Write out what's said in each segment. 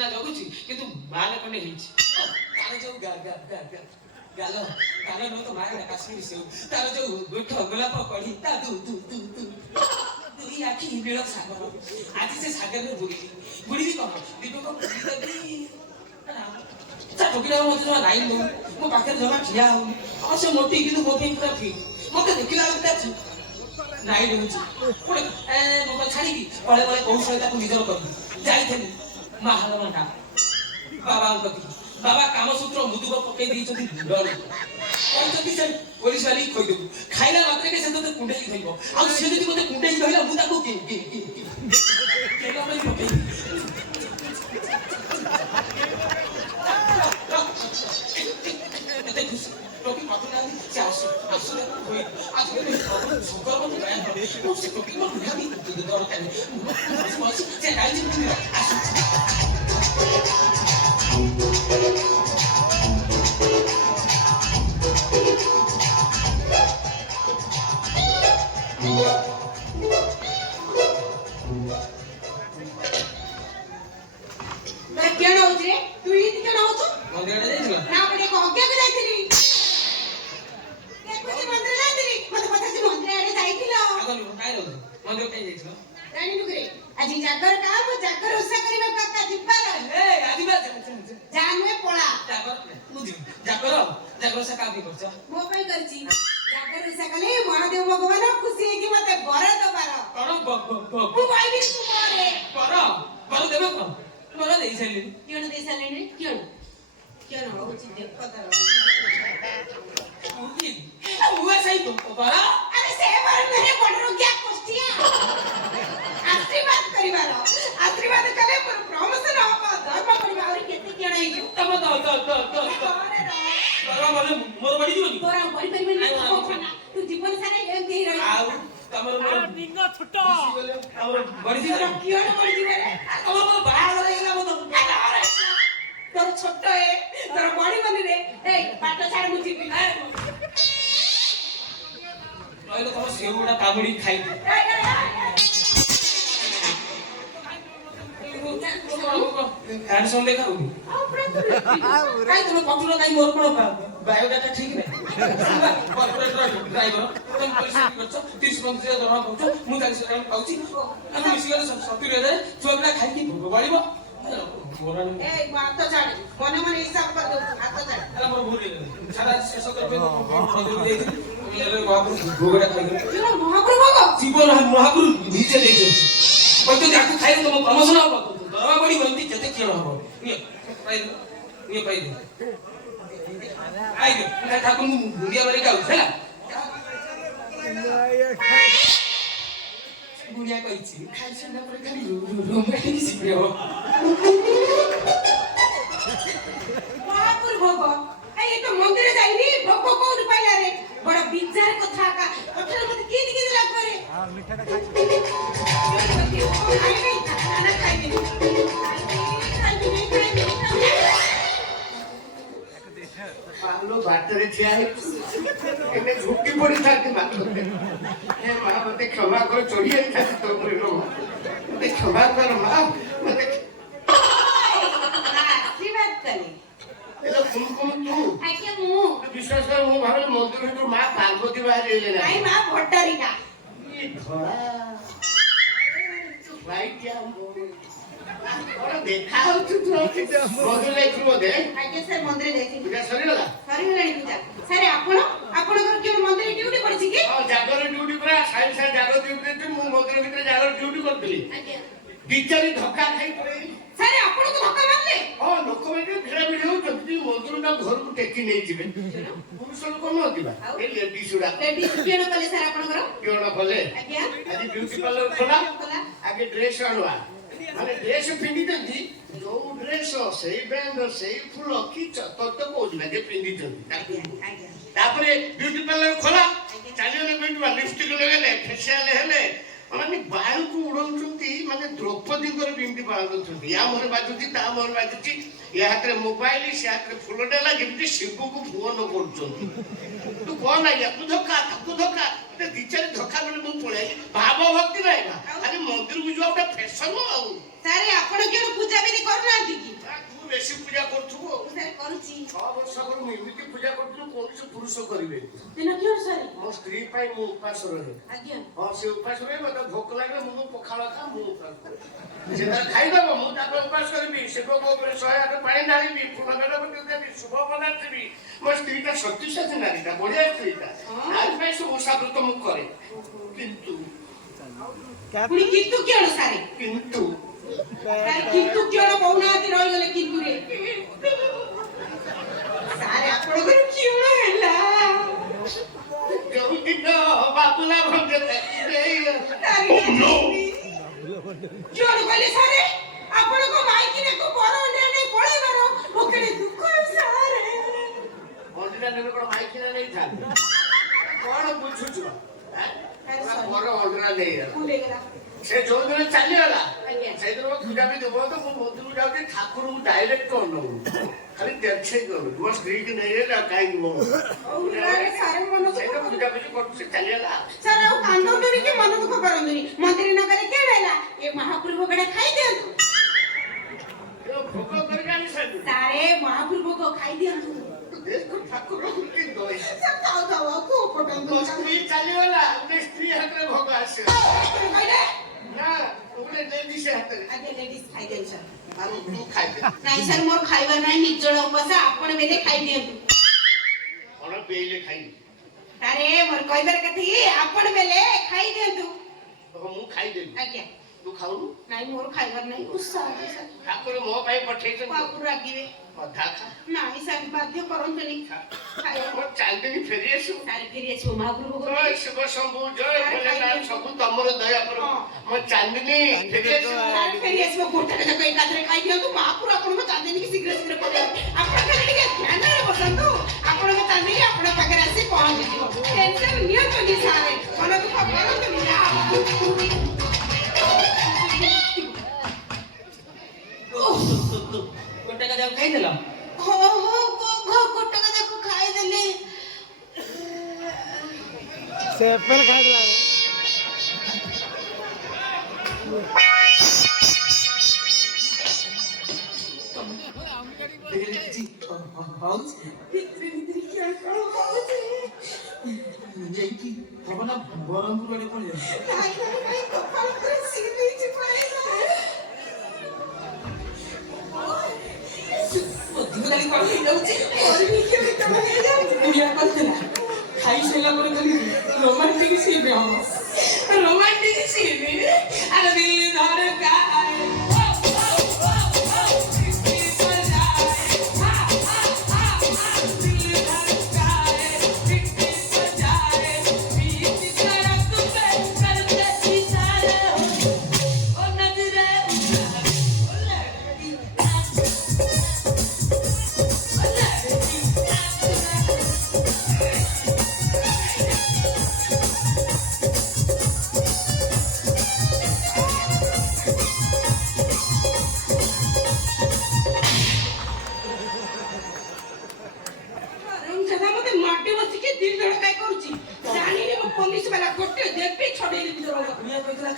ସିନା ଜଗୁଛି କିନ୍ତୁ ମାଲ ଖଣ୍ଡେ ହେଇଛି। ତାର ଯୋଉ ଗାଲ ନୁହଁ ତ ମାର କାଶ୍ମୀର ସେଉ, ତାର ଯୋଉ ଗୋଠ ଗୋଲାପ କଢି ତା ଦୁଇ ଆଖି ନୀଳ ସାଗର। ଆଜି ସେ ସାଗରରେ ବୁଡିବି କଣ ଦୀପକ ବୁଡିଦେବି। ତା ଟୋକିଟା ମତେ ଜମା ଲାଇନ୍ ଦଉନି, ମୋ ପାଖରେ ଜମା ଠିଆ ହଉନି। ଆଉ ସେ ମୋଟି କିନ୍ତୁ ମୋ ପାଇଁ ପୁରା ଫିଟ୍। ମତେ ଦେଖିଲା ବେଳକୁ ତା ନାଇଟ୍ ହଉଛି ଗୋଟେ ମୋବାଇଲ ଛାଡିକି ପଳେ ପଳେ କୌଶଳେ ତାକୁ ନିଜର କରିବି। ଯାଇଥିଲି ମାହାରମଣ୍ଟା ବାବାଙ୍କ କତିକି। ବାବା କାମସୂତ୍ର ମୁଦୁକ ପକେଇ ଦେଇଛନ୍ତି ମୁଣ୍ଡରେ, କହିଛନ୍ତି ସେ ପୋଲିସ ବାଲିକି ଖୋଇଦେବୁ। ଖାଇଲା ମାତ୍ରକେ ସେ ତତେ କୁଣ୍ଡେଇକି ଧରିବ। ଆଉ ସେ ଯଦି ମତେ କୁଣ୍ଡେଇକି ଧରିଲା ମୁଁ ତାକୁ ପକେଇବି। ଏତେ ଖୁସି ଟୋକି କଥା ନାହାନ୍ତି ସେ ଆସୁଲେ ଶଙ୍କର ମତେ ମୁଁ ସେ ଟୋକି ମୋର ନିହାତି ଦରକାର। ସେ ଗାଇଛି ଆଜି ଜାଗର କାମ ଜାଗର ଓଷା କରିବା କଥା ଯିବାର ଜାନୁଏ ପଳା ଜାଗର ଓଷା କାହାକୁ କରୁଛ? ମୋ ପାଇଁ କରିଛି। ଜାଗର ଓଷା କଲେ ମହାଦେବ ଭଗବାନ ଖୁସି ହେଇକି ମତେ ବର ଦବାର। କଣ ମୁଁ କହିବି ତୁ ବର ଦେବେ କଣ? ବର ଦେଇ ସାରିଲିନି। କିଣ ଦେଇ ସାରିଲେଣି? କିଣ ହଉଛି ଦେଖ ତାର ଆରେ ସେ ବର ନୁହେଁ ବଡ ରୋଗିଆ କୋଷ୍ଠିଆ। ଆଶୀର୍ବାଦ କରିବାର ଆଶୀର୍ବାଦ କଲେ ପ୍ରମୋଶନ ହବ ଧର୍ମ କରିବ। ଆହୁରି କେତେ କିଣ ହେଇଯିବ ମୋର ବଢିଯିବନି ତୋର ଆଉ କରିପାରିବନି। ତୁ ଜୀବନ ସାରା ଏମିତି ହିଁ ରହିବୁ। ଆଉ ତମର ଲିଙ୍ଗ ଛୋଟ ବଢିଯିବ କିଣ ବଢିଯିବ ରେ? ତମର ବାହାଘର ହେଇଗଲା ବୋଧ ତୋର ଛୋଟ ତୋର ବଢିବନି ରେ। ଏଇ ପାଠ ଛାଡ ମୁଁ ଯିବି। କହିଲେ ତମ ସେଉ ଗୁଡା କାମୁଡି ଖାଇବି। ହ୍ୟାଣ୍ଡସମ୍ ଦେଖା ହଉନି କାଇଁ ତମେ ପତ୍ର କାଇଁ ମୋର କଣ ବାୟୋଡାଟା ଠିକ ନାହିଁ। ଡ୍ରାଇଭର ତମେ ପଇସା କରୁଛ 30-35 ଦରମା ପାଉଛ, ମୁଁ 40 ଟଙ୍କା ପାଉଛି। ଆମେ ମିଶିଗଲେ 70,000 ଛୁଆ ପିଲା ଖାଇକି ବଳିବ। ହାତ ଛାଡ ମନେ ମନେ ହିସାବ କରିଦଉଛୁ। ହାତ ଛାଡ ମୋର ଭୁଲ ସାରା ଶେଷ କରିବେ ଭୋଗଟା ଖାଇଦେବେ। ମହାପ୍ରଭୁ ନିଜେ ଦେଇଛନ୍ତି କହିଛନ୍ତି ଆକୁ ଖାଇଲେ ତମ ପ୍ରମୋଶନ ହବ, ଦରମା ବଢିବ, ଏମିତି କେତେ କ୍ଷୀଣ ହବ। ଠାକୁର ମୁଁ ଗୁଣ୍ଡିଆ ମାରିକି ଆଉଛି ହେଲା। ଗୁଣିଆ କହିଛି ଖାଇସାରିଲା ପରେ ଖାଲି ରୋମାଣ୍ଟିକ ଶିଖି ହବ। ମହାପୁର ଭୋଗ ଏଇ ତ ମନ୍ଦିର ଯାଇନି ଭୋଗ କୋଉଠି ପାଇଲା ରେ? ବଡ ବିଜାର କଥା ଆକା ପଠରେ ମତେ କିଏ ଟିକେ ଦେଲା ପରେ ମିଠାଟା ଖାଇ ବାଟରେ ଠିଆ ହେଇକି ଝୁଙ୍କି ପଡିଥାନ୍ତି ମତେ କ୍ଷମା କରି ଚଢି ଯାଇଥାନ୍ତି ତୋ ଉପରେ ଲୋକ। ମତେ କ୍ଷମା କର ମା। ମତେ ଆଶୀର୍ବାଦ କଲେ ତୁ ବିଶ୍ୱାସ କର ମୁଁ ଭାବିଲି ମନ୍ଦିର ଭିତରୁ ମା ପାର୍ବତୀ ବାହାରି ହେଲେ ନା ମା ଭଟ୍ଟାରିକା ଦେଖା ହଉଛି ତୁ ମନ୍ଦିର ଯାଇଥିଲୁ ବୋଧେ? ଆଜ୍ଞା ସାର୍ ମନ୍ଦିର ଯାଇଥିଲି। ପୂଜା ସରିଗଲା? ସରିଗଲାଣି ପୂଜା। ସାର୍ ଆପଣଙ୍କର କେଉଁ ମନ୍ଦିର ଡ୍ୟୁଟି ପଡିଛି କି? ହଁ ଜାଗର ଡ୍ୟୁଟି ପୁରା ସାଇଡ୍ ସାଇଡ୍ ଜାଗର ଡ୍ୟୁଟି ଦେଇଥିଲି। ମୁଁ ମନ୍ଦିର ଭିତରେ ଜାଗର ଡ୍ୟୁଟି କରୁଥିଲି। ଆଜ୍ଞା 2-4 ଧକ୍କା ଖାଇ ପଳେଇଲି। ସାର୍ ଆପଣଙ୍କୁ ଧକ୍କା ମାରିଲେ? ହଁ ଲୋକମାନେ ଭିଡା ଭିଡି ହଉଛନ୍ତି ମନ୍ଦିରଟା ଘରକୁ ଟେକି ନେଇଯିବେ। ପୁରୁଷ ଲୋକ ନୁହନ୍ତି ବା ଏ ଲେଡିସ୍ ଗୁଡା। ଲେଡିସ୍ କିଣ କଲେ ସାର୍ ଆପଣଙ୍କର? କିଣ କଲେ? ଆଜ୍ଞା ଆଜି ବିୟୁଟି ପାର୍ଲର ଖୋଲା। ଆଗେ ଡ୍ରେସ୍ ଆଣୁଆ ମାନେ ଡ୍ରେସ୍ ପିନ୍ଧିଛନ୍ତି ଯୋଉ ଡ୍ରେସ୍ ସେଇ ବ୍ରାଣ୍ଡ ସେଇ ଫୁଲ କି ତତ୍ତ କହୁଥିଲା ଯେ ପିନ୍ଧିଛନ୍ତି ତାପରେ ବିୟୁଟି ପାର୍ଲର ଖୋଲା ଚାଲିଗଲେ ଲିପଷ୍ଟିକ୍ ଲଗେଇଲେ ଫେସିଆଲ ହେଲେ ମାନେ ବାୟୁକୁ ଉଡଉଛନ୍ତି। ମାନେ ଦ୍ରୌପଦୀଙ୍କର ବିୟୁଟି ପାର୍ଲର କରୁଛନ୍ତି। ୟା ମୁହଁରେ ବାଜୁଛି ତା ମୁହଁରେ ବାଜୁଛି, ଏ ହାତରେ ମୋବାଇଲ ସେ ହାତରେ ଫୁଲ ଡେଲା ଯେମିତି ଶିବକୁ ଫୋନ କରୁଛନ୍ତି। ତୁ କଣ ଆଜ୍ଞା ତୁ ଧକ୍କା 2-4 ଧକ୍କା ବେଳେ ମୁଁ ପଳେଇ ଭାବ ଭକ୍ତି ନାହିଁ ଖାଲି ମନ୍ଦିରକୁ ଯିବା ଗୋଟେ ଫ୍ୟାସନ। ଆଉ ସାର୍ ଆପଣ କେଉଁ ପୂଜା ବିଧି କରୁନାହାନ୍ତି କି? ବେଶୀ ପୂଜା କରୁଥିବୁ ଆଉ। ମୁଁ ସାର୍ କରୁଛି 6 ବର୍ଷ ଆଗରୁ ମୁଁ ଏମିତି ପୂଜା କରୁଥିଲି କୌଣସି ପୁରୁଷ କରିବେନି। ଦିନ କିਉਂ ସାର୍? ମୋ ସ୍ତ୍ରୀ ପାଇଁ ମୁଁ ଉପାସ ରହେ। ଆଜ୍ଞା ହଁ ସେ ଉପାସ ରହେ ମତେ ଭୋକ ଲାଗେ ମୁଁ ପଖାଳ ଖା ମୁଁ ଉପାସ କରେ। ସେ ତାର ଖାଇଦବ ମୁଁ ତାପରେ ଉପାସ କରିବି ଶିବ ଉପରେ 108 ପାଣି ଢାଳିବି ଫୁଲ ଗେଣ୍ଡ ଦେବି ଶୁଭ ବନାଥିବି। ମୋ ସ୍ତ୍ରୀଟା ଶକ୍ତିଶାଳୀ ନାରୀଟା ବଢିଆ ସ୍ତ୍ରୀଟା ଆଜି ପାଇଁ ସବୁ ଓଷାବ୍ରତ ମୁଁ କରେ କିନ୍ତୁ ପୁଣି କିନ୍ତୁ କିଅଣ ସାର୍? କିନ୍ତୁ ସାର୍ କିନ୍ତୁ କିଅଣ କହୁନାହାନ୍ତି ରହିଗଲେ କିନ୍ତୁରେ। ସାର୍ ଆପଣଙ୍କର କିଅଣ ହେଲା? ଯୋଉଦିନ ବାବୁଲା ଭଙ୍ଗେ କିଅଣ କହିଲେ ସାର୍? ଆପଣଙ୍କ ମାଇକିନାକୁ ବର ଅଣ୍ଡାରେ ପଳେଇବାର ଓକେରେ ଦୁଃଖ ସାର୍। ଅଣ୍ଡିରା ନେବେ କଣ ମାଇକିନା ନେଇଥାନ୍ତି କଣ ବୁଝୁଛୁ ବର ଅଣ୍ଡିରା ନେଇଗଲା ଭୁଲ ହେଇଗଲା। ସେ ଯୋଉଦିନ ଚାଲିଗଲା ଆଜ୍ଞା। ସେଇଦିନ ମୋ ପୂଜା ବି ଦେବ ତ ମୁଁ ମନ୍ଦିରକୁ ଯାଉଛି ଠାକୁରଙ୍କୁ ଡାଇରେକ୍ଟ ଅନଉନି ଖାଲି ଦେଖେଇ କରୁଛି ମୋ ସ୍ତ୍ରୀକି ନେଇଗଲେ ଆଉ କାହିଁକି ମୋ ସାର୍ ମନ ସେଇଟା ପୂଜା ପୂଜି କରୁଛି ଚାଲିଗଲା। ସାର୍ ଆଉ କାନ୍ଦନ୍ତୁନି କି ମନ ଦୁଃଖ କରନ୍ତୁନି। ମନ୍ଦିର ନ ଗଲେ କେଣ ହେଲା? ଏ ମହାପ୍ରଭୁ ଭୋଗଟା ଖାଇଦିଅନ୍ତୁ। ଭୋଗ କରିକି ଆଣି ସାରିଲୁ ସାରେ ମହାପ୍ରଭୁ ଭୋଗ ଖାଇଦିଅନ୍ତୁ। ଠାକୁରଙ୍କୁ କି ଦଇ ସାର୍ ଥାଉ ଥାଉ ଆଉ କୋଉ ପଟନ୍ତୁ ମୋ ସ୍ତ୍ରୀ ଚାଲିଗଲା ଗୋଟେ ସ୍ତ୍ରୀ ହାତରେ ଭୋଗ ଆସିବ କହିଲେ ନା ଗୋଟେ ଲେଡିସ୍ ହାତରେ ଆଜ୍ଞା ଲେଡିସ୍ ଖାଇଦିଅନ୍ତୁ ସାର୍। ଆଉ ତୁ ଖାଇଦେ ନାଇଁ ସାର୍ ମୋର ଖାଇବା ନାହିଁ ନିର୍ଜଳ ଉପବାସ ଆପଣ ବେଲେ ଖାଇଦିଅନ୍ତୁ। କଣ ପିଇଲେ ଖାଇବି ସାରେ ମୋର କହିବାର କଥା କି ଆପଣ ବେଲେ ଖାଇଦିଅନ୍ତୁ। ମୁଁ ଖାଇଦେବି ଆଜ୍ଞା ତୁ ଖାଉନୁ ନାଇଁ ମୋର ଖାଇବାର ନାହିଁ ଗୁସ୍ସା ହଉଛି ସାର୍। ଠାକୁର ମୋ ପାଇଁ ପଠେଇଛନ୍ତି ବାବୁ ରାଗିବେ। ଅଧା ଖା ନାଇଁ ସାର୍ ବାଧ୍ୟ କରନ୍ତୁନି। ମୋ ଚାନ୍ଦିନୀ ଫେରି ଆସିବୁ ସାର୍ ଫେରି ଆସିବ ମହାପ୍ରଭୁ ଭୋଗ ଜୟ ଶିବ ଶମ୍ଭୁ ଜୟ ଭୋଲେନାଥ ସବୁ ତମର ଦୟା କର ମୋ ଚାନ୍ଦିନୀ ଫେରି ଆସିବୁ ସାର୍ ଫେରି ଆସିବ ଗୋଟାକ ଯାକ ଏକାଥରେ ଖାଇଦିଅନ୍ତୁ। ମହାପ୍ରଭୁ ଆପଣଙ୍କ ଚାନ୍ଦିନୀ କି ଶୀଘ୍ର ଶୀଘ୍ର ପଳେଇବ। ଆପଣ ଖାଲି ଟିକେ ଧ୍ୟାନରେ ବସନ୍ତୁ ଆପଣଙ୍କ ଚାନ୍ଦିନୀ ଆପଣଙ୍କ ପାଖରେ ଆସି ପହଞ୍ଚିଯିବ। ଟେନସନ ନିଅନ୍ତୁନି ସାର୍ ମନ ଦୁଃଖ କରନ୍ତୁନି। ଗୋଟାକ ଯାକ ଖାଇଦେଲ ହଁ ଗୋଟାକ ଯାକ ଖାଇଦେଲି। ସେ ଏପେଲ ଖାଇଦେଲା କିଛି ହଉଛି ଯାଇକି ହବ ନା ବ୍ରହ୍ମପୁର ଆଡେ ପଳେଇ ଖାଇସାରିଲା ପରେ ଖାଲି ରୋମାଣ୍ଟିକ ସିନ୍ ହବ ରୋମାଣ୍ଟିକ ସିନ୍ ଆରେ ଦିଲ୍ ଧଡ଼କା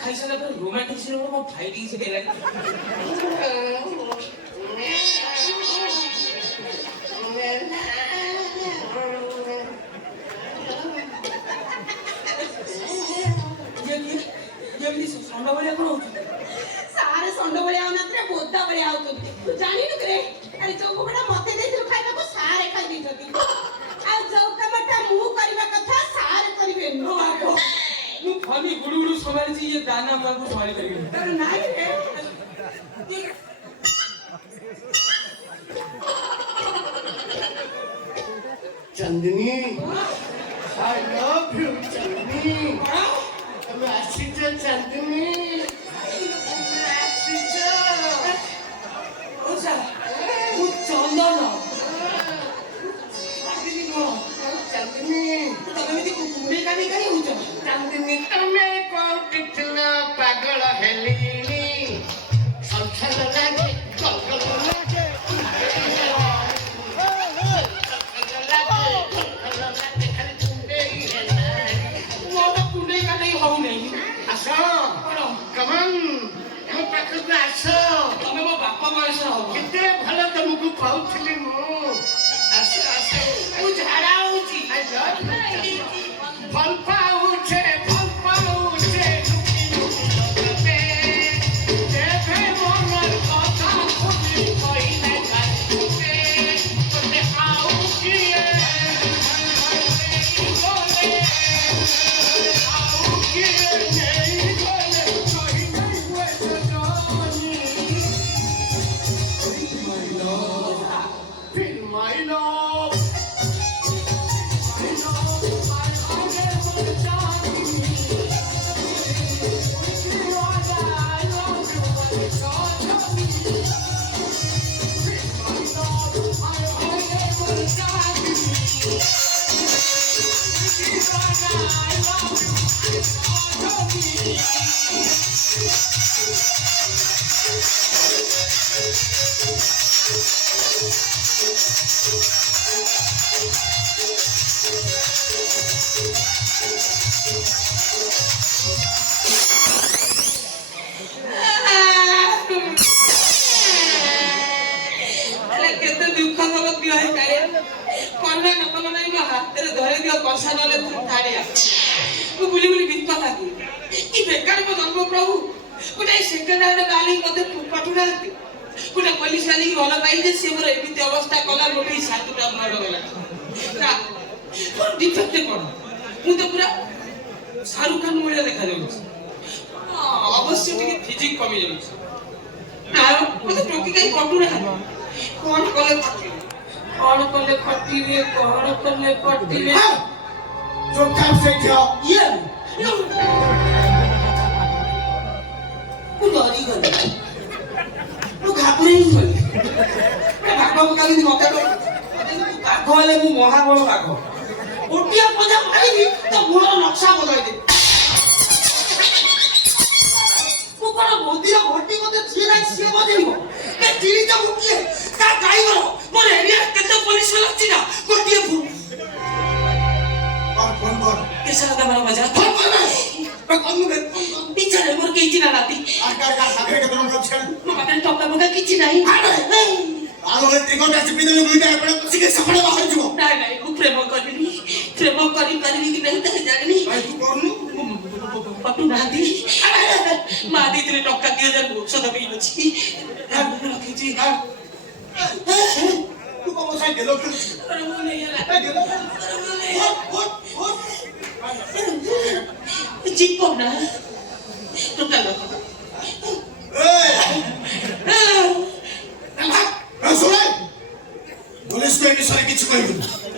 ଖାଇସାରିଲା ପରେ ରୋମାଣ୍ଟିକ ସିନ୍ ମୋ ଭାଇ ଟିକେ ଶିଖେଇଲାଣି ଷଣ୍ଢ ଭଳିଆ କଣ ହଉଛନ୍ତି? ସାରେ ଷଣ୍ଢ ଭଳିଆ ହଉନଥିଲେ ବୋଦା ଭଳିଆ ହଉଛନ୍ତି। ତୁ ଜାଣିନୁ କିରେ ଆରେ ଯୋଉ ଭୋଗଟା ମତେ ଦେଇଥିଲୁ ଖାଇବାକୁ ସାରେ ଖାଇ ଦେଇଛନ୍ତି। ଆଉ ଯୋଉ କାମଟା ମୁଁ କରିବା କଥା ସାରେ କରିବେ। ମୁଁ ଫନି ଗୁଡୁ ଗୁଡୁ ସମ୍ଭାଳିଛି ଇଏ ଦାନା ମାଙ୍କୁ ସମ୍ଭାଳି ପାରିବିନି ତୋର ନାଇଁ ରେ ଚାନ୍ଦିନୀ I love you ଚାନ୍ଦିନୀ ତମେ ଆସିଛ ଚାନ୍ଦିନୀ ଆସିଛ ମୁଁ ଚନ୍ଦନ ଚାନ୍ଦିନୀ ତମେ ଏମିତି କୁଣ୍ଡେଇ କାନି କାହିଁ ହଉଛ? ଚାନ୍ଦିନୀ ତମେ କୋଉଠି ଥିଲ ପାଗଳ ହେଲିଣି ସଂସାର ଲାଗେ କଲକଲ ଲାଗେ ମୋର କୁଣ୍ଡେଇ କାନି ହଉନାହିଁ ଆସ କଣ ତମକୁ ପାଉଥିଲି ମୁଁ। ଆସ ଆସ ମୁଁ ଝାଡା ହଉଛି ଭଲ ପାଉଛେ ଭଲ ପାଉଛେ ଲୁକି ଏବେ ମନର କଥା ଖୋଲି କହିଲେ କାଟେ ତତେ ଆଉ କିଏ ଗଲେ ଆଉ କିଏ ନେଇ ଗଲେ କହିଲେ ହୁଏ ସଜନି Feel my love. କେତେ ଦୁଃଖ ଖବର ଦିଅ ହେଇଥାଏ କନା ନକଲ ନାଇଁ ମୋ ହାତରେ ଧରି ଦିଅ କଷା ନଲେ ଥାଳିଆ ମୁଁ ବୁଲି ବୁଲି ବିତ ଲାଗି କି ବେକାର ମୋ ଜନ୍ମ ପ୍ରଭୁ ଗୋଟେ ସେକେଣ୍ଡ ହ୍ୟାଣ୍ଡ ଗାଲି ମତେ ପଠୁନାହାନ୍ତି ଗୋଟେ ପୋଲିସ ଆଣିକି ଭଲ ପାଇ ଯେ ସିଏ ମୋର ଏମିତି ଅବସ୍ଥା କଲା ଗୋଟେ ସାତଟା ବ୍ଲଡ ଗଲା ମୋର ଡିଫେକ୍ଟ କଣ ମୁଁ ତ ପୁରା ଶାହରୁଖ ଖାନ ଭଳିଆ ଦେଖାଯାଉଛି ଅବଶ୍ୟ ଟିକେ ଫିଜିକ୍ କମି ଯାଉଛି ଆଉ ମତେ ଟୋକି କାହିଁ ପଠୁନାହାନ୍ତି କଣ କଲେ ଖଟିବେ କଣ କଲେ ଖଟିବେ କଣ କଲେ ଖଟିବେ ଚୁପଚାପ ସେଇଠି ଇଏ ମୁଁ ଡରିଗଲି ମୁଁ ଘାବରେଇ ଗଲି ବାଘ କାଲି ମତେ ବାଘ ହେଲେ ମୁଁ ମହାବଳ ବାଘ ଗୋଟିଏ ପଜା ମାରିବି ତ ମୂଳର ନକ୍ସା ବଦଳାଇଦେବି ମୁଁ କଣ ମୋଦିର ଘଟି ମତେ ଯିଏ ନାହିଁ ସିଏ ବଜେଇବ କେ ଚିରି ଯାଉ କିଏ କା ଡ୍ରାଇଭର ମୋର ଏରିଆ କେତେ ପୋଲିସ ଅଛି ନା ଗୋଟିଏ ଫୋନ କର କେସା ଦବାର ମଜା ଫୋନ କର ବିଚାରେ ମୋର କିଛି ନା ନାତି ଆକାର ସାଗରେ କେତେ ଟଙ୍କା ଅଛି ମୋ ପାଖରେ ଟଙ୍କା ଫଙ୍କା କିଛି ନାହିଁ ଆଉ ତ୍ରିକୋଣ ରାଶି ପିନ୍ଦୁ ଦୁଇଟା ଆପଣ ପଛିକେ ସକାଳେ ବାହାରି ଯିବ ନାଇଁ ନାଇଁ ମୁଁ ପ୍ରେମ କରିପାରିବି କି ନାହିଁ ତାହା ଜାଣିନି ଭାଇ ତୁ କରୁନୁ ପଟୁ ନାହାନ୍ତି ମା ଦେଇଥିଲେ ଟଙ୍କା 2000 ଔଷଧ ପିଇ ଅଛି ରଖିଛି ତୁ କଣ ସାଇ ଦେଲ କି ଯିବ ନା ଟୋଟାଲ पुलिस को विषय किसी कहू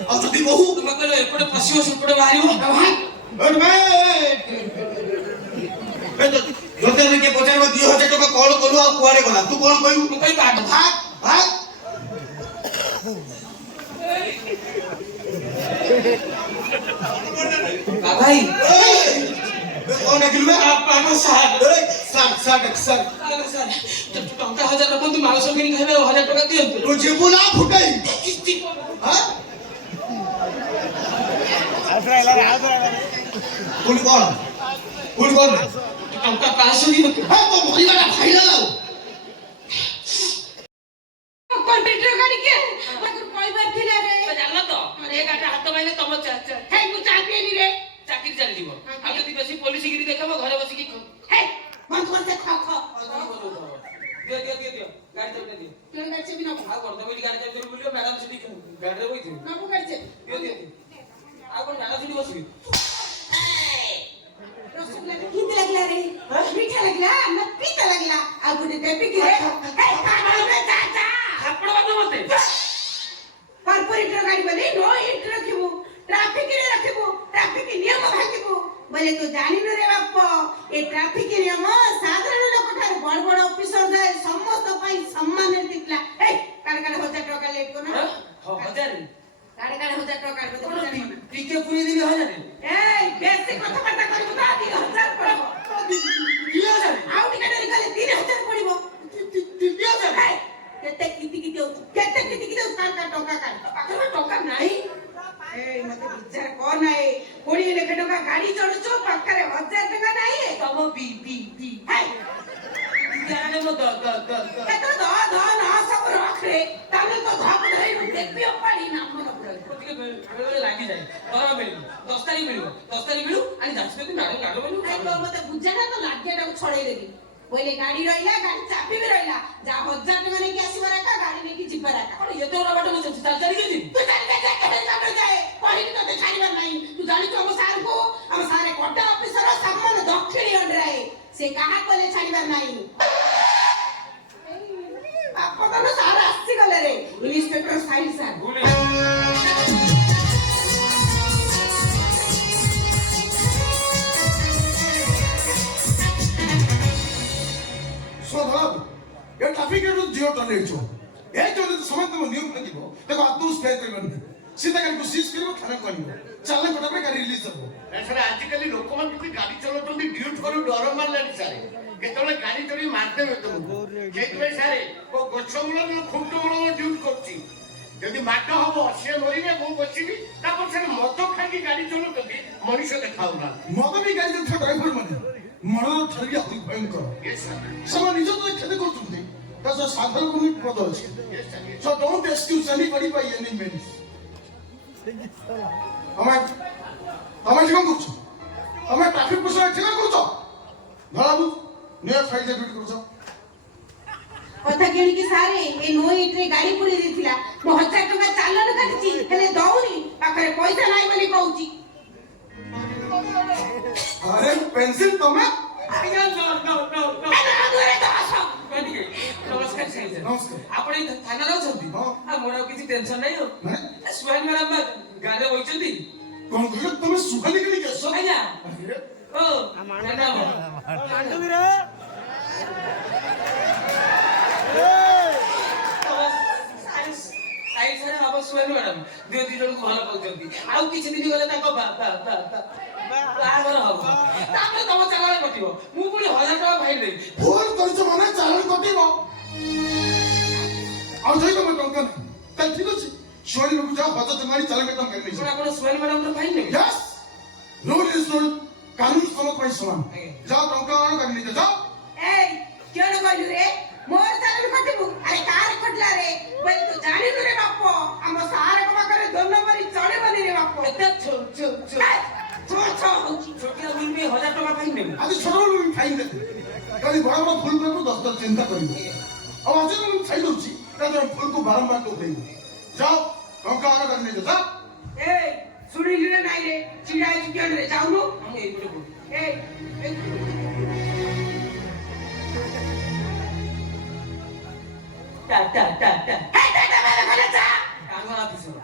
और जदि बहु तुम कहलो एपटे फसियो सेपटे बाहरियो जोते के पचार 2000 टका कॉल करू आ कुआडे गला तू कोन कहू मु कहि भाग भाग भाग भाई कौन है किलवे पागो साहब सर टंका 1000 रखନ୍ତୁ ମାଉସ କିଣି ଖାଇବେ 1000 ଟଙ୍କା ଦିଅନ୍ତୁ तू जीबू ना फुटाई हां कौन ଟଙ୍କା 500 ଦିଅନ୍ତୁ हां तो मरिवाटा फाइल लाओ କଣ୍ଟ୍ରାକ୍ଟର ଗାଡି କିଏ ତାକୁ କହିବାର ଥିଲା ରେ ଜାଣିଲ ତ ଏ ଗାଟା ହାତ ମାଇଲେ ତମ ହେଇ ମୁଁ ଚା ପିଏନି ରେ ଚାକିରି ଚାଲିଯିବ ଆଉ ଯଦି ବେଶୀ ପୋଲିସ ଗିରି ଦେଖାବ ଘରେ ବସିକି ହେଇ ବନ୍ଦ କରତେ ଖ ଦିଅ ଗାଡି ଚାବିଟା ଦିଅ ତୋର ଗାଡି ଚାବି ନବୁ ଆଉ କଣ ତମେ ଏଠି ଗାଡି ଚାବି ବୁଲିବ ମ୍ୟାଡାମ ସେଠି ଗାଡିରେ ବଇଥିବେ ନବୁ ଗାଡି ଚାବି ଦିଅ ଆଉ କଣ ମ୍ୟାଡାମ ସେଠି ବସିବେ ରସଗୋଲା କିନ୍ତି ଲାଗିଲା ରେ ମିଠା ଲାଗିଲା ନା ପିତା ଲାଗିଲା ଆଉ ଗୋଟେ ଦେବି କି ରେ ହେଇ ପାଗଳରେ ଯା ଆପଣ ବାଦ ମତେ କର୍ପୋରେଟର ଗାଡି ବଲି नो ଏଣ୍ଟ୍ରି ରଖିବୁ ट्रैफिक रे रखिबू ट्रैफिक नियम भागिबू बोले तू जानिनु रे बाप ए ट्रैफिक नियम साधारण लोक ठार बड़ बड़ ऑफिसर जाय समस्त पई सम्मान दिखला ए काड 1000 टका लेट को ना 1000 काड 1000 टका को टीके पुरी दिबे 1000 ए बेसी कथा बार्ता करबू ता 2000 पड़बो 2000 आउ टिका डरी गले 3000 पड़बो 3000 केते किति दउ काड टका काड पाखरे टका नाही ए मते विचार कोन आए 20 लाख टका गाड़ी चढुछो पाखरे 1000 टका नाही तब बी हाय जाने मो द केते द न सब रख रे ताने ବୁଝାଟା ତ ଲାଠିଆଟାକୁ ଛଡେଇ ଦେବି ବୋଇଲେ ଗାଡି ରହିଲା ଗାଡି ଚାବି ବି ରହିଲା ଯାହା 1000 ଟଙ୍କା ନେଇକି ଆସିବାର ଏକା ଗାଡି ନେଇକି ଯିବାର ଏକା କଣ ଏତେ ବଡ ବାଟ ବସିଛି ଚାଲି ଚାଲିକି ଯିବି ତୁ ଚାଲିକା ଯା କେବେ ତାପରେ ଯାଏ କହିଲି ତତେ ଛାଡିବାର ନାହିଁ ତୁ ଜାଣିଛୁ ଆମ ସାରକୁ ଆମ ସାରେ କଟା ଅଫିସର ସାମାନ ଦକ୍ଷିଣୀ ଅଣ୍ଡରାଏ ସେ କାହା କଲେ ଛାଡିବାର ନାହିଁ ଆପଣ ସାର ଆସିଗଲେ ରେ ଇନ୍ସପେକ୍ଟର ସାଇଲ ସାର୍ ये ट्रैफिक रूल जीरो टॉलरेंस हो ए जो समय तुम नियम लगिबो देखो आतु स्पेयर करबन सीधा गाड़ी को सीज करबो थाना करबो चलने कोटा पे गाड़ी रिलीज करबो सर आजकल लोक मान भी गाड़ी चलाउछन्ती ड्यूट करू डर मारलानी सारे केतले गाड़ी चली मारते में तो जेतबे सारे को गछ मूल खुंट मूल ड्यूट करछि यदि माट हबो से मरिबे मु बसिबी तापर से मद खाकी गाड़ी चलाउछन्ती मनुष्य देखाउना मद भी गाड़ी जो ड्राइवर माने मरण थरी अति भयंकर यस सर सब निज तो खेते करछन्ती ता साधारण को पद अछि yes sir so don't excuse anybody by any means हमें जो करछ हमें ट्रैफिक पुलिस ठेका करछ धराबू नियर फाइल जे करछ କଥା କିଣିକି ସାରେ ଏ नो इट रे गाड़ी पुरी ଦେଇଥିଲା ମୁଁ 1000 ଟଙ୍କା ଚାଲାଣ କାଟିଛି ହେଲେ ଦଉନି ପାଖରେ ପଇସା ନାହିଁ ବୋଲି କହୁଛି अरे पेंसिल तमे ଆଜ୍ଞା नो नो नो नो ଦୂରେ ତ ଆସ नमस्कार साईं नमस्कार। आपण थाना रहउछन्ती हां आ मोर किछि टेंशन नै हो माने सुहान मैडम गारे होइछन्ती कोन कहले तुम सुखाली के लिए सो आज्ञा अरे ओ मैडम मांडवी रे साई सारे अब सुहान मैडम दो दी जण को हला कहउछन्ती आउ किछि दिन गले ताको बाहागर हबो तापर तम चालाण कटिबो मु पुनी 1000 टका फाइन देई भूल करछ माने चालान कटिबो आ जई तुम टंका नहीं ताल ठीक अछि सोनी बाबू जाओ बचत तुम्हारी चालान कटम कर नहीं पण आपण सुहान मैडम रो फाइन नै यस रूल इज रूल कानून समझ पाई समान जाओ टंका आनो कर नहीं जाओ ए केन कहलु रे मोर चालाण कटिबु अरे कार कटला रे बोल तू जानिनु रे बापो हम सारे को पाखरे दोन नंबरी चढ़े बनी रे बापो एते छो छो छो छो छो होची छोटिया बिल में 1000 टका फाइन नै आज छोटा लोग फाइन देते कल बड़ा बड़ा फुल को 10 चिंता करिबो अब आज तुम फाइन होची ता फुल को बारंबार तो देबो जाओ टंका आनो कर नहीं जाओ ए सुनिलु रे नाही रे चिड़ाई केन रे जाउनु हम एई गुलो ए टा टा टा टा हे टा टा मेरे घरे जा कांगो ऑफिसर